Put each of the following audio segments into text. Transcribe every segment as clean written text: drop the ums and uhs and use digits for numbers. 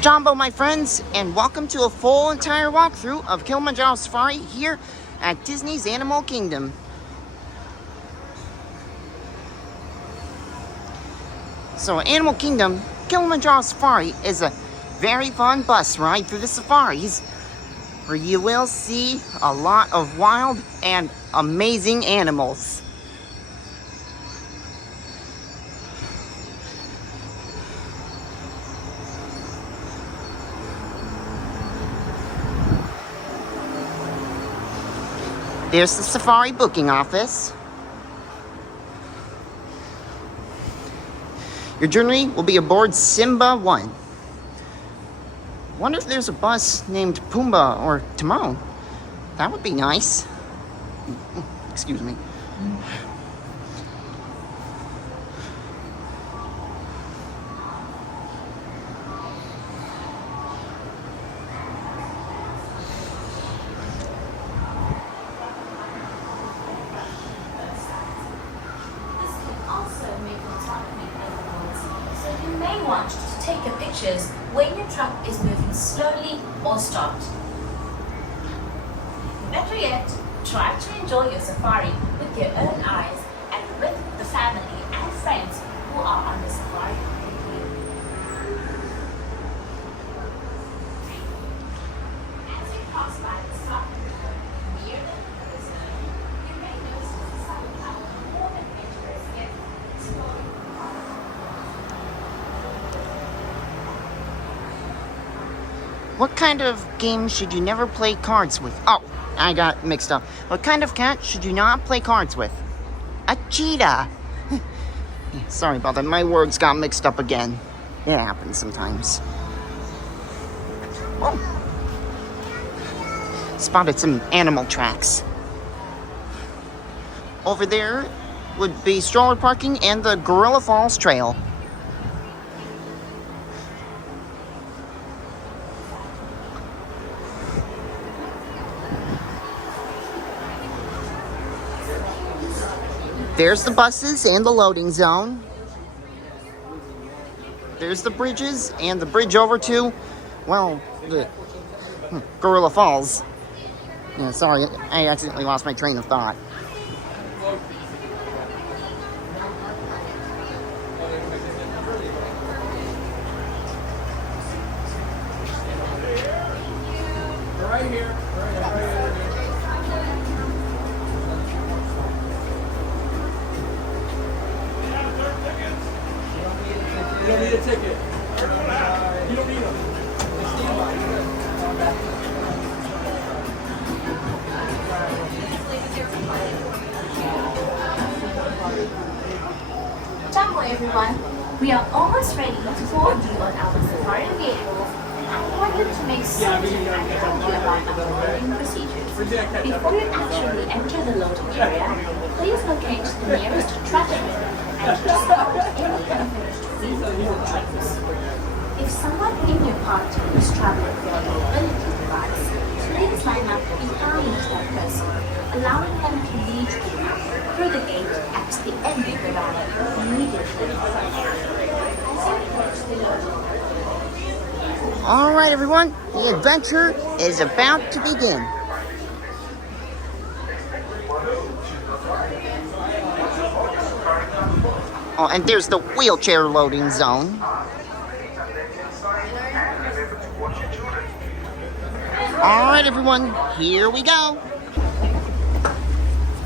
Jumbo, my friends, and welcome to a full entire walkthrough of Kilimanjaro Safari here at Disney's Animal Kingdom. So Animal Kingdom, Kilimanjaro Safari is a very fun bus ride through the safaris where you will see a lot of wild and amazing animals. There's the safari booking office. Your journey will be aboard Simba 1. Wonder if there's a bus named Pumbaa or Timon. That would be nice. Excuse me. Want to take your pictures when your truck is moving slowly or stopped. Better yet, try to enjoy your safari with your own eyes and with the family and friends who are on the safari with you. As you cross by the stop near the reserve, you may notice the sun power more than adventurous yet exploring. What kind of game should you never play cards with? Oh, I got mixed up. What kind of cat should you not play cards with? A cheetah. Sorry about that. My words got mixed up again. It happens sometimes. Oh. Spotted some animal tracks. Over there would be stroller parking and the Gorilla Falls Trail. There's the buses and the loading zone. There's the bridges and the bridge over to, well, the Gorilla Falls. Yeah, sorry, I accidentally lost my train of thought. Right here. You don't need a ticket. You don't need them. Jumbo everyone, we are almost ready to board you on our safari vehicle. I wanted to make certain I told you about our loading procedures. Before you actually enter the loading area, please locate the nearest trash bin and discard any unfinished food or drinks. If someone in your party is traveling with a mobility device, please line up behind that person, allowing them to lead you through the gate at the end of the ride immediately in front of you. As you approach the loading area, All right, everyone, the adventure is about to begin. Oh, and there's the wheelchair loading zone. All right, everyone, here we go.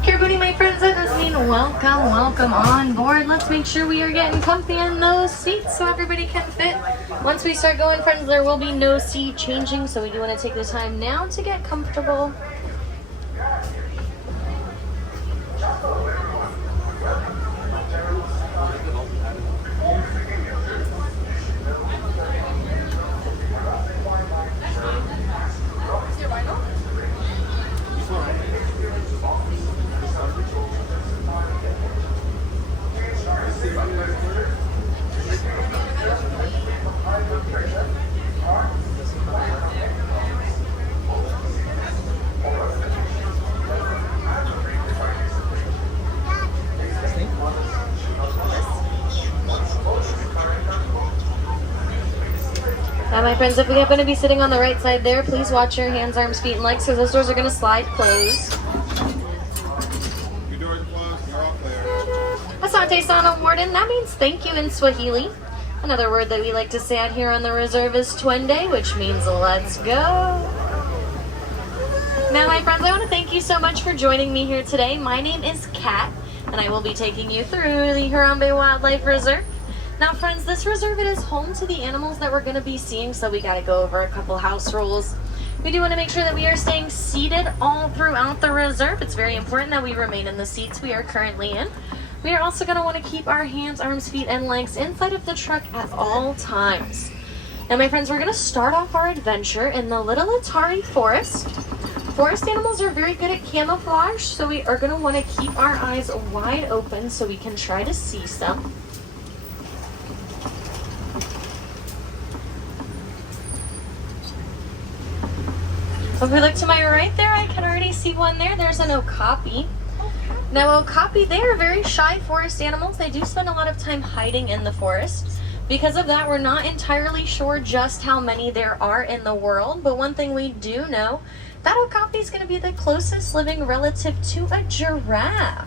Here, booty, my friends, that does mean welcome on board. Let's make sure we are getting comfy in those seats so everybody can fit. Once we start going, friends, there will be no seat changing, so we do want to take the time now to get comfortable. Now, my friends, if we happen to be sitting on the right side there, please watch your hands, arms, feet, and legs because those doors are going to slide closed. Your doors are closed. You're all clear. Asante Sana Warden, that means thank you in Swahili. Another word that we like to say out here on the reserve is twende, which means let's go. Now, my friends, I want to thank you so much for joining me here today. My name is Kat, and I will be taking you through the Harambe Wildlife Reserve. Now, friends, this reserve is home to the animals that we're going to be seeing, so we got to go over a couple house rules. We do want to make sure that we are staying seated all throughout the reserve. It's very important that we remain in the seats we are currently in. We are also going to want to keep our hands, arms, feet, and legs inside of the truck at all times. Now, my friends, we're going to start off our adventure in the Little Atari Forest. Forest animals are very good at camouflage, so we are going to want to keep our eyes wide open so we can try to see some. So if we look to my right there, I can already see one there. There's an okapi. Now, okapi, they are very shy forest animals. They do spend a lot of time hiding in the forest. Because of that, we're not entirely sure just how many there are in the world, but one thing we do know, that okapi is going to be the closest living relative to a giraffe.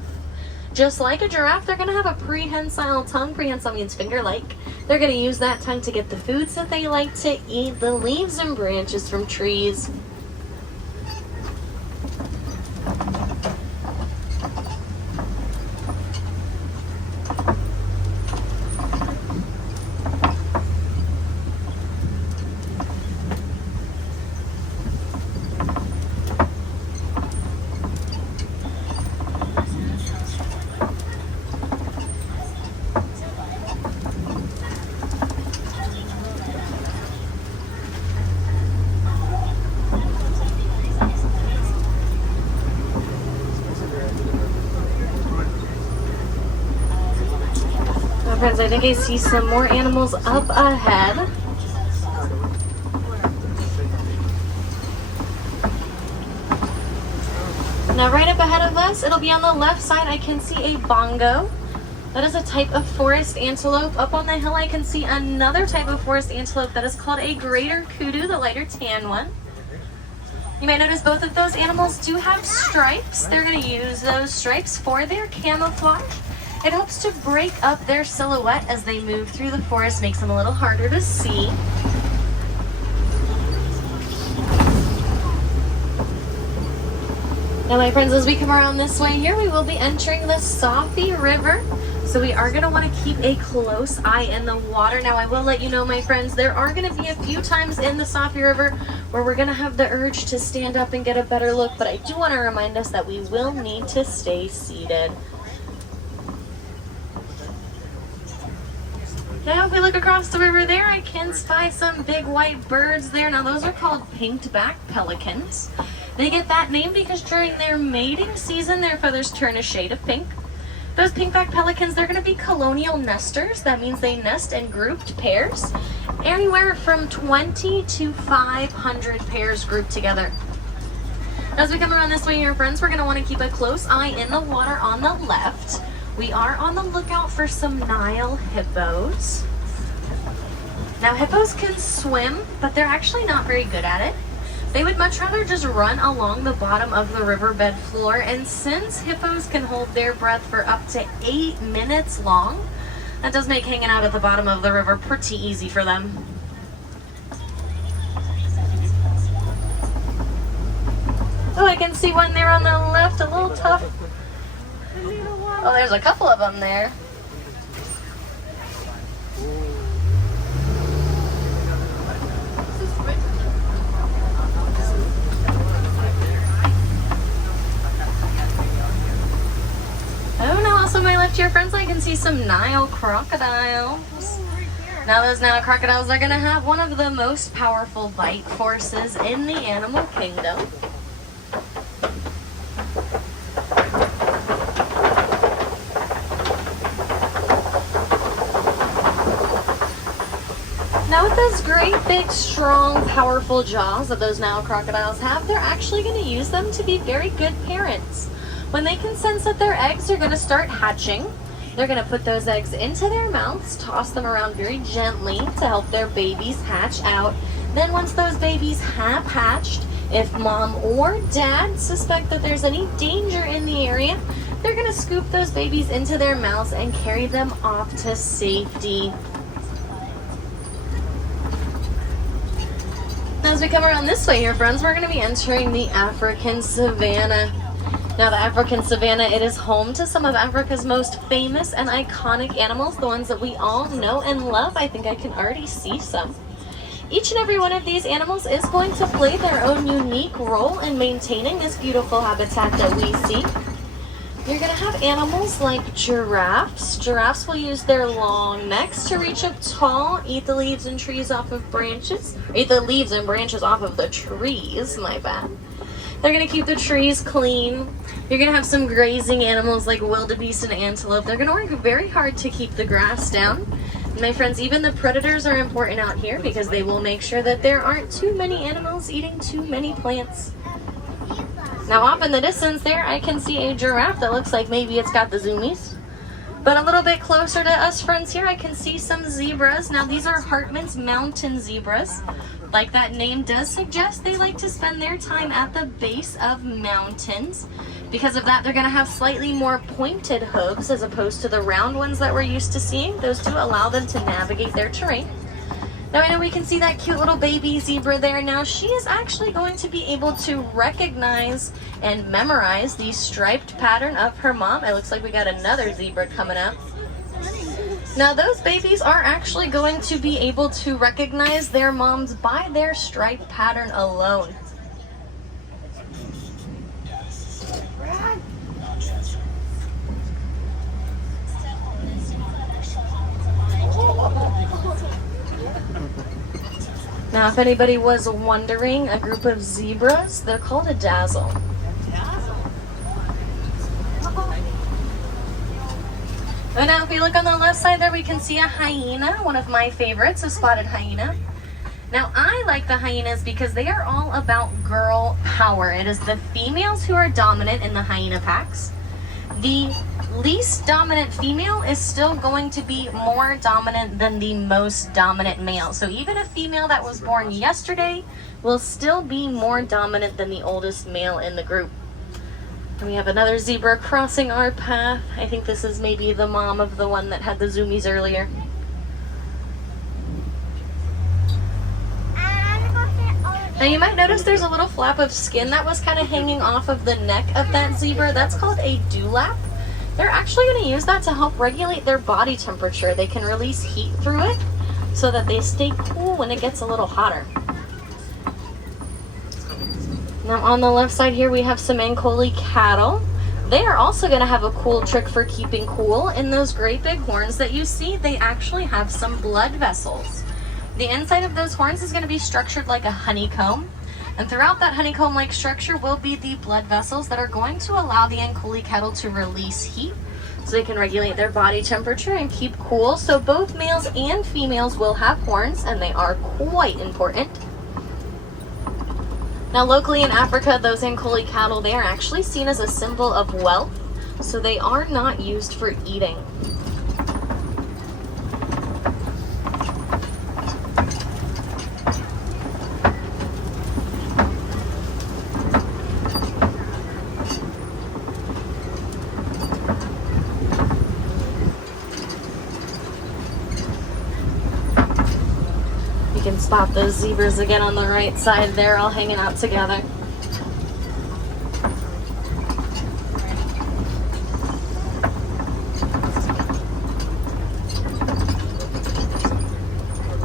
Just like a giraffe, they're going to have a prehensile tongue. Prehensile means finger-like. They're going to use that tongue to get the foods that they like to eat, the leaves and branches from trees. Friends, I think I see some more animals up ahead. Now, right up ahead of us, it'll be on the left side, I can see a bongo. That is a type of forest antelope. Up on the hill, I can see another type of forest antelope that is called a greater kudu, the lighter tan one. You might notice both of those animals do have stripes. They're going to use those stripes for their camouflage. It helps to break up their silhouette as they move through the forest, makes them a little harder to see. Now, my friends, as we come around this way here, we will be entering the Safi River. So we are going to want to keep a close eye in the water. Now, I will let you know, my friends, there are going to be a few times in the Safi River where we're going to have the urge to stand up and get a better look. But I do want to remind us that we will need to stay seated. Now, if we look across the river there, I can spy some big white birds there. Now, those are called pinked-back pelicans. They get that name because during their mating season, their feathers turn a shade of pink. Those pinkback pelicans, they're going to be colonial nesters. That means they nest in grouped pairs, anywhere from 20 to 500 pairs grouped together. As we come around this way here, friends, we're going to want to keep a close eye in the water on the left. We are on the lookout for some Nile hippos. Now, hippos can swim, but they're actually not very good at it. They would much rather just run along the bottom of the riverbed floor, and since hippos can hold their breath for up to 8 minutes long, that does make hanging out at the bottom of the river pretty easy for them. Oh, I can see one there on the left, a little tough. Oh, there's a couple of them there. Oh, now also on my left here, friends, I can see some Nile crocodiles. Now those Nile crocodiles are going to have one of the most powerful bite forces in the animal kingdom. Now with those great big strong powerful jaws that those Nile crocodiles have, they're actually going to use them to be very good parents. When they can sense that their eggs are going to start hatching, They're going to put those eggs into their mouths, toss them around very gently to help their babies hatch out. Then once those babies have hatched, if mom or dad suspect that there's any danger in the area, they're going to scoop those babies into their mouths and carry them off to safety. As we come around this way here, friends, we're going to be entering the African savanna. Now, the African savanna, it is home to some of Africa's most famous and iconic animals, the ones that we all know and love. I think I can already see some. Each and every one of these animals is going to play their own unique role in maintaining this beautiful habitat that we see. You're going to have animals like giraffes. Giraffes will use their long necks to reach up tall, eat the leaves and trees off of branches. Eat the leaves and branches off of the trees, my bad. They're going to keep the trees clean. You're going to have some grazing animals like wildebeest and antelope. They're going to work very hard to keep the grass down. My friends, even the predators are important out here because they will make sure that there aren't too many animals eating too many plants. Now off in the distance there, I can see a giraffe that looks like maybe it's got the zoomies. But a little bit closer to us, friends, here I can see some zebras. Now these are Hartman's mountain zebras. Like that name does suggest, they like to spend their time at the base of mountains. Because of that, they're going to have slightly more pointed hooves as opposed to the round ones that we're used to seeing. Those do allow them to navigate their terrain. Now I know we can see that cute little baby zebra there. Now she is actually going to be able to recognize and memorize the striped pattern of her mom. It looks like we got another zebra coming up. Now those babies are actually going to be able to recognize their moms by their stripe pattern alone. Now if anybody was wondering, a group of zebras, they're called a dazzle. And now if we look on the left side there, we can see a hyena, one of my favorites, a spotted hyena. Now I like the hyenas because they are all about girl power. It is the females who are dominant in the hyena packs. The least dominant female is still going to be more dominant than the most dominant male. So even a female that was born yesterday will still be more dominant than the oldest male in the group. And we have another zebra crossing our path. I think this is maybe the mom of the one that had the zoomies earlier. Now you might notice there's a little flap of skin that was kind of hanging off of the neck of that zebra. That's called a dewlap. They're actually going to use that to help regulate their body temperature. They can release heat through it so that they stay cool when it gets a little hotter. Now on the left side here we have some Ankoli cattle. They are also going to have a cool trick for keeping cool. In those great big horns that you see, they actually have some blood vessels. The inside of those horns is going to be structured like a honeycomb. And throughout that honeycomb-like structure will be the blood vessels that are going to allow the Ankoli cattle to release heat so they can regulate their body temperature and keep cool. So both males and females will have horns, and they are quite important. Now locally in Africa, those Ankoli cattle, they are actually seen as a symbol of wealth, so they are not used for eating. Can spot those zebras again on the right side there, all hanging out together.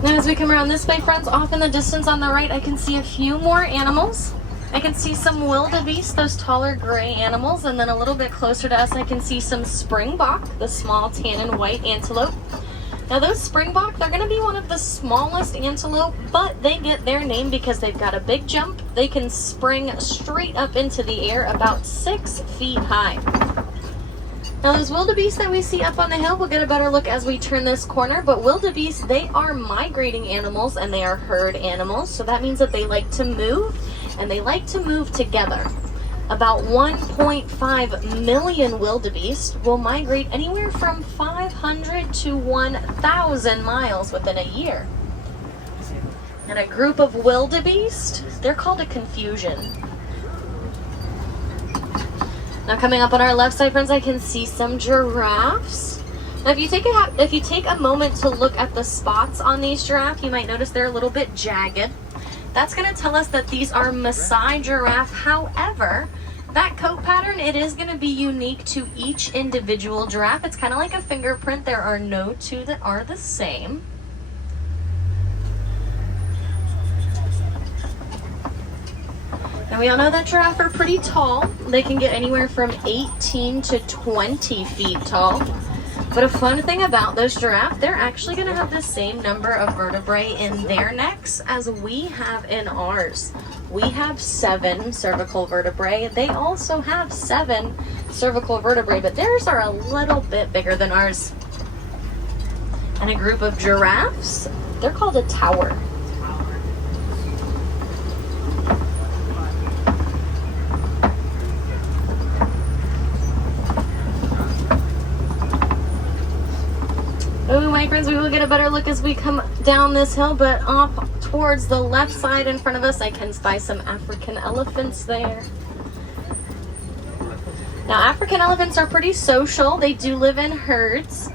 Now as we come around this way, friends, off in the distance on the right, I can see a few more animals. I can see some wildebeest, those taller gray animals, and then a little bit closer to us I can see some springbok, the small tan and white antelope. Now those springbok, they're going to be one of the smallest antelope, but they get their name because they've got a big jump. They can spring straight up into the air about 6 feet high. Now those wildebeest that we see up on the hill, we'll get a better look as we turn this corner, but wildebeest, they are migrating animals and they are herd animals. So that means that they like to move and they like to move together. About 1.5 million wildebeest will migrate anywhere from 500 to 1,000 miles within a year. And a group of wildebeest, they're called a confusion. Now coming up on our left side, friends, I can see some giraffes. Now if you take a moment to look at the spots on these giraffes, you might notice they're a little bit jagged. That's going to tell us that these are Maasai giraffe. However, that coat pattern, it is going to be unique to each individual giraffe. It's kind of like a fingerprint. There are no two that are the same. Now we all know that giraffes are pretty tall. They can get anywhere from 18 to 20 feet tall. But a fun thing about those giraffes, they're actually going to have the same number of vertebrae in their necks as we have in ours. We have 7 cervical vertebrae. They also have 7 cervical vertebrae, but theirs are a little bit bigger than ours. And a group of giraffes, they're called a tower. Oh, my friends, we will get a better look as we come down this hill, but off towards the left side in front of us, I can spy some African elephants there. Now, African elephants are pretty social. They do live in herds.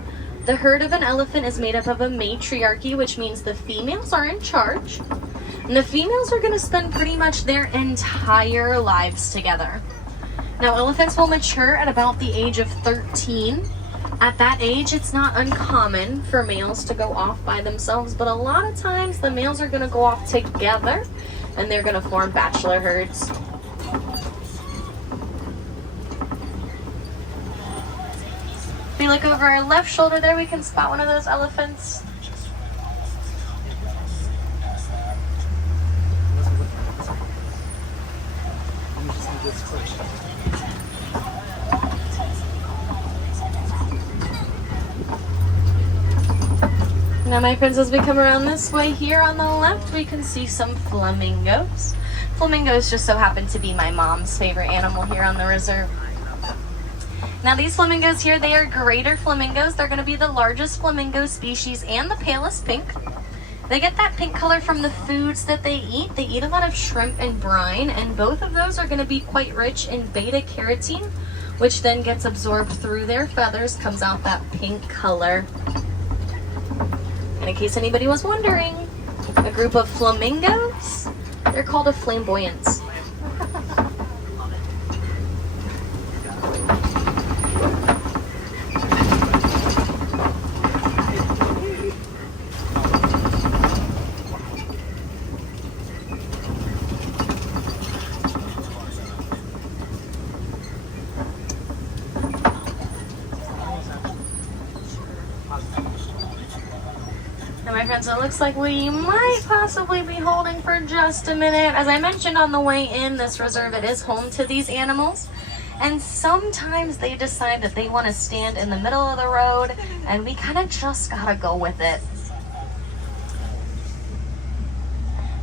The herd of an elephant is made up of a matriarchy, which means the females are in charge. And the females are going to spend pretty much their entire lives together. Now, elephants will mature at about the age of 13. At that age, it's not uncommon for males to go off by themselves, but a lot of times the males are going to go off together and they're going to form bachelor herds. If we look over our left shoulder there, we can spot one of those elephants. Now, my friends, as we come around this way here on the left, we can see some flamingos. Flamingos just so happen to be my mom's favorite animal here on the reserve. Now, these flamingos here, they are greater flamingos. They're going to be the largest flamingo species and the palest pink. They get that pink color from the foods that they eat. They eat a lot of shrimp and brine, and both of those are going to be quite rich in beta carotene, which then gets absorbed through their feathers, comes out that pink color. And in case anybody was wondering, a group of flamingos, they're called a flamboyance. My friends, it looks like we might possibly be holding for just a minute. As I mentioned on the way in, this reserve, it is home to these animals. And sometimes they decide that they want to stand in the middle of the road, and we kind of just gotta go with it.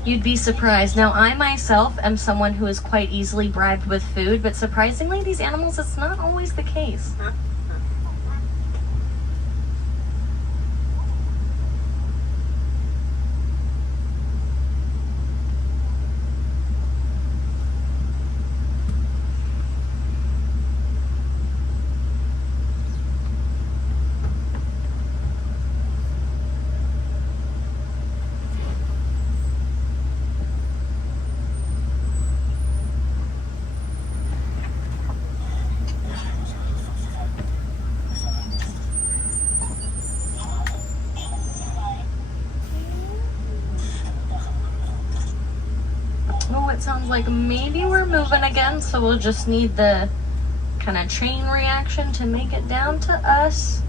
You'd be surprised. Now, I myself am someone who is quite easily bribed with food, but surprisingly, these animals, it's not always the case. Oh, it sounds like maybe we're moving again, so we'll just need the kind of chain reaction to make it down to us.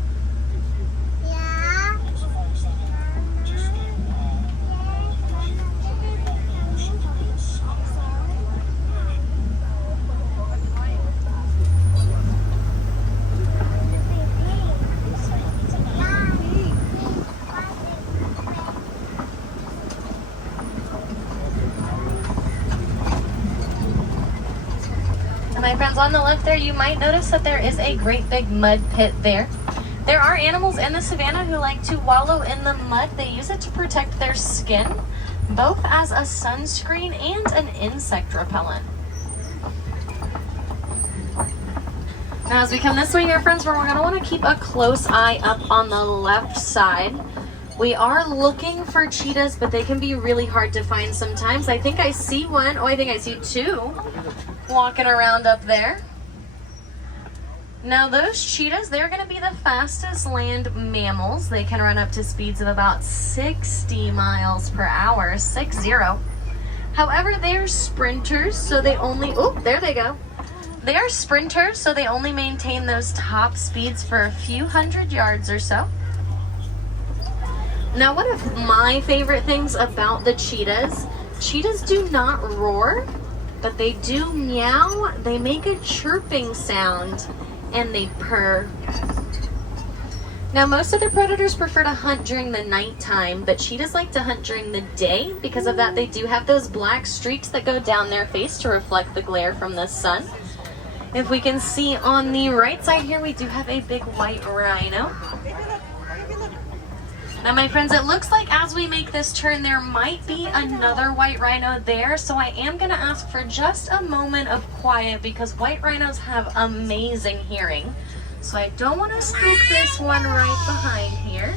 My friends, on the left there, you might notice that there is a great big mud pit there. There are animals in the savannah who like to wallow in the mud. They use it to protect their skin, both as a sunscreen and an insect repellent. Now as we come this way here, friends, we're going to want to keep a close eye up on the left side. We are looking for cheetahs, but they can be really hard to find sometimes. I think I see one. Oh, I think I see two walking around up there. Now those cheetahs, they're going to be the fastest land mammals. They can run up to speeds of about 60 miles per hour, 60. However, they are sprinters, so they only, oh, there they go. They are sprinters, so they only maintain those top speeds for a few hundred yards or so. Now, one of my favorite things about the cheetahs do not roar, but they do meow. They make a chirping sound, and they purr. Now, most other predators prefer to hunt during the nighttime, but cheetahs like to hunt during the day. Because of that, they do have those black streaks that go down their face to reflect the glare from the sun. If we can see on the right side here, we do have a big white rhino. Now, my friends, it looks like as we make this turn, there might be another white rhino there. So I am going to ask for just a moment of quiet because white rhinos have amazing hearing. So I don't want to spook this one right behind here.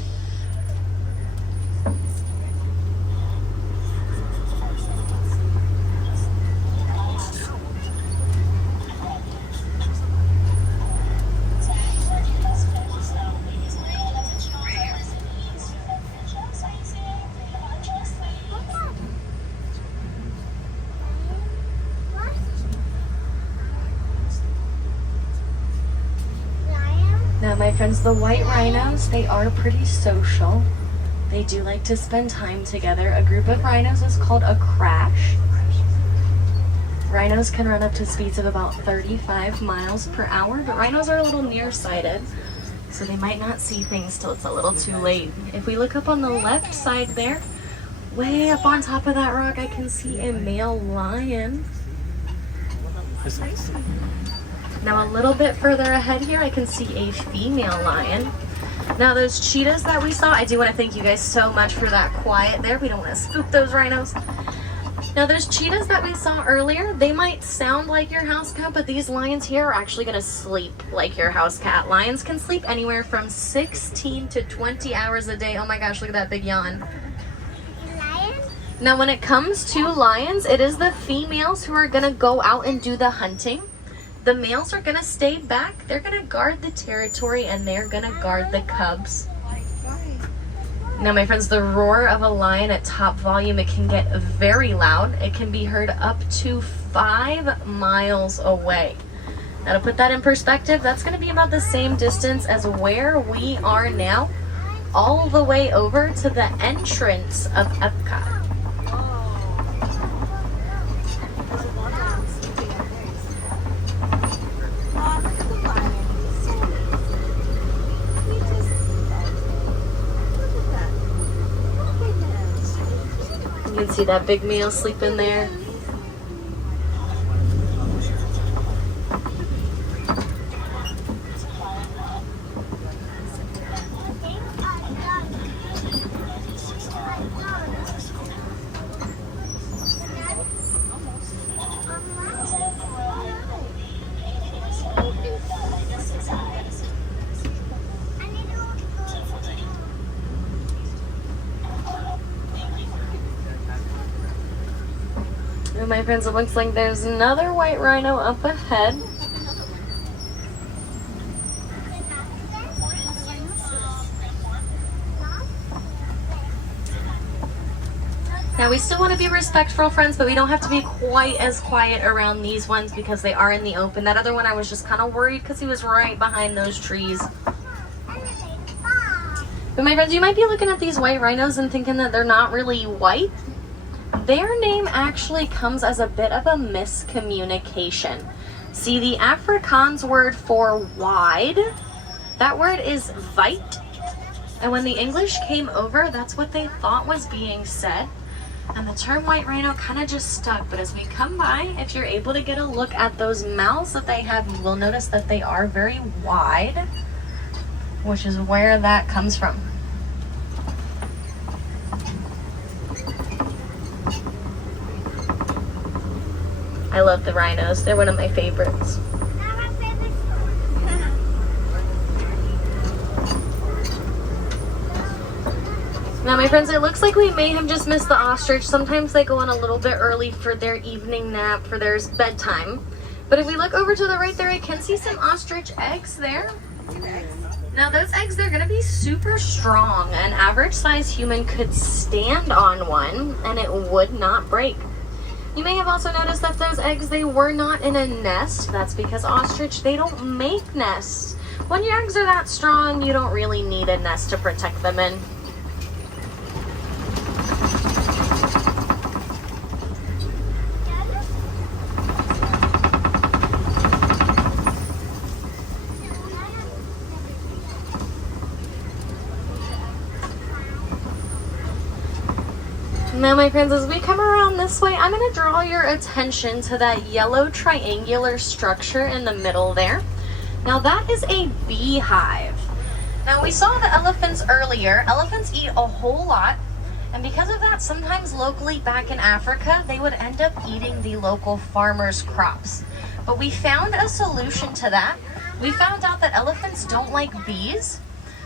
Now, my friends, the white rhinos, they are pretty social. They do like to spend time together. A group of rhinos is called a crash. Rhinos can run up to speeds of about 35 miles per hour, but rhinos are a little nearsighted, so they might not see things till it's a little too late. If we look up on the left side there, way up on top of that rock, I can see a male lion. Now a little bit further ahead here, I can see a female lion. Now those cheetahs that we saw, I do want to thank you guys so much for that quiet there. We don't want to spook those rhinos. Now those cheetahs that we saw earlier, they might sound like your house cat, but these lions here are actually going to sleep like your house cat. Lions can sleep anywhere from 16 to 20 hours a day. Oh my gosh, look at that big yawn. Now when it comes to lions, it is the females who are going to go out and do the hunting. The males are going to stay back. They're going to guard the territory and they're going to guard the cubs. Now, my friends, the roar of a lion at top volume, it can get very loud. It can be heard up to 5 miles away. Now, to put that in perspective, that's going to be about the same distance as where we are now, all the way over to the entrance of Epcot. You can see that big male sleeping there. My friends, it looks like there's another white rhino up ahead. Now we still want to be respectful, friends, but we don't have to be quite as quiet around these ones because they are in the open. That other one I was just kind of worried because he was right behind those trees. But my friends, you might be looking at these white rhinos and thinking that they're not really white. Their name actually comes as a bit of a miscommunication. See, the Afrikaans word for wide, that word is weit. And when the English came over, that's what they thought was being said. And the term white rhino kind of just stuck, but as we come by, if you're able to get a look at those mouths that they have, you will notice that they are very wide, which is where that comes from. I love the rhinos. They're one of my favorites. Now, my friends, it looks like we may have just missed the ostrich. Sometimes they go in a little bit early for their evening nap, for their bedtime. But if we look over to the right there, I can see some ostrich eggs there. Now, those eggs, they're going to be super strong. An average size human could stand on one and it would not break. You may have also noticed that those eggs, they were not in a nest. That's because ostrich, they don't make nests. When your eggs are that strong, you don't really need a nest to protect them in. Now, my friends, as we come around this way, I'm going to draw your attention to that yellow triangular structure in the middle there. Now, that is a beehive. Now, we saw the elephants earlier. Elephants eat a whole lot, and because of that, sometimes locally back in Africa, they would end up eating the local farmers' crops. But we found a solution to that. We found out that elephants don't like bees.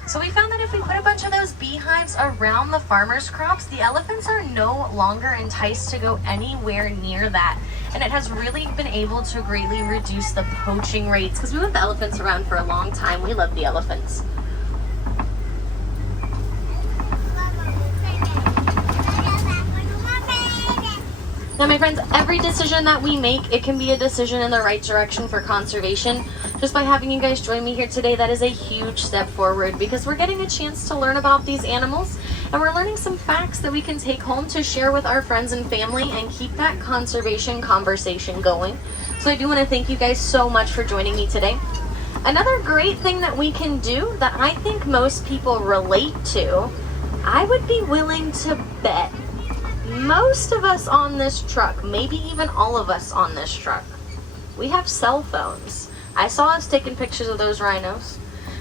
So we found that if we put a bunch of those beehives around the farmers' crops, the elephants are no longer enticed to go anywhere near that. And it has really been able to greatly reduce the poaching rates, because we want the elephants around for a long time. We love the elephants. Now, my friends, every decision that we make, it can be a decision in the right direction for conservation. Just by having you guys join me here today, that is a huge step forward, because we're getting a chance to learn about these animals, and we're learning some facts that we can take home to share with our friends and family and keep that conservation conversation going. So I do want to thank you guys so much for joining me today. Another great thing that we can do that I think most people relate to, I would be willing to bet most of us on this truck, maybe even all of us on this truck, we have cell phones. I saw us taking pictures of those rhinos.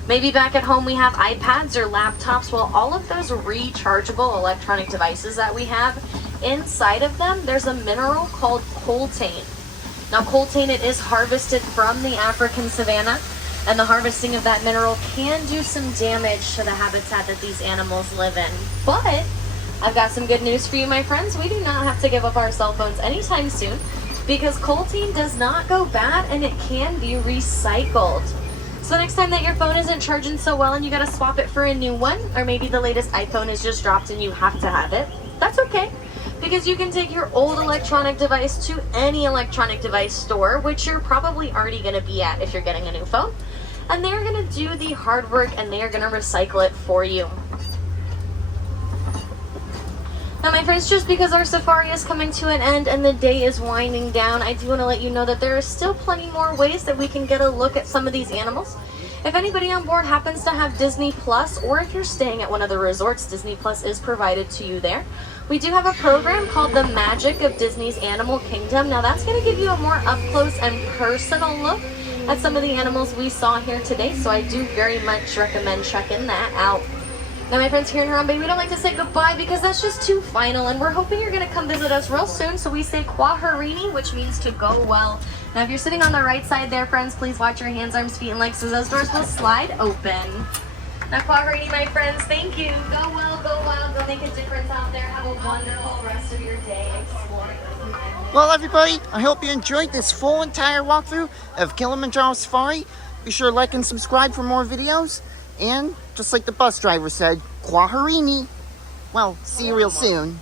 Maybe back at home we have iPads or laptops. Well, all of those rechargeable electronic devices that we have, inside of them, there's a mineral called coltan. Now, coltan, it is harvested from the African savanna, and the harvesting of that mineral can do some damage to the habitat that these animals live in. But I've got some good news for you, my friends. We do not have to give up our cell phones anytime soon, because coltan does not go bad and it can be recycled. So next time that your phone isn't charging so well and you gotta swap it for a new one, or maybe the latest iPhone is just dropped and you have to have it, that's okay, because you can take your old electronic device to any electronic device store, which you're probably already gonna be at if you're getting a new phone, and they're gonna do the hard work and they are gonna recycle it for you. Now, my friends, just because our safari is coming to an end and the day is winding down, I do want to let you know that there are still plenty more ways that we can get a look at some of these animals. If anybody on board happens to have Disney Plus, or if you're staying at one of the resorts, Disney Plus is provided to you there. We do have a program called The Magic of Disney's Animal Kingdom. Now, that's going to give you a more up-close and personal look at some of the animals we saw here today, so I do very much recommend checking that out. Now, my friends, here in Harambe, we don't like to say goodbye because that's just too final, and we're hoping you're going to come visit us real soon, so we say Kwaherini, which means to go well. Now, if you're sitting on the right side there, friends, please watch your hands, arms, feet, and legs, so those doors will slide open. Now, Kwaherini, my friends, thank you. Go well, go make a difference out there. Have a wonderful rest of your day exploring. Well, everybody, I hope you enjoyed this full entire walkthrough of Kilimanjaro Safari. Be sure to like and subscribe for more videos. And, just like the bus driver said, Kwaherini. Well, see you real soon.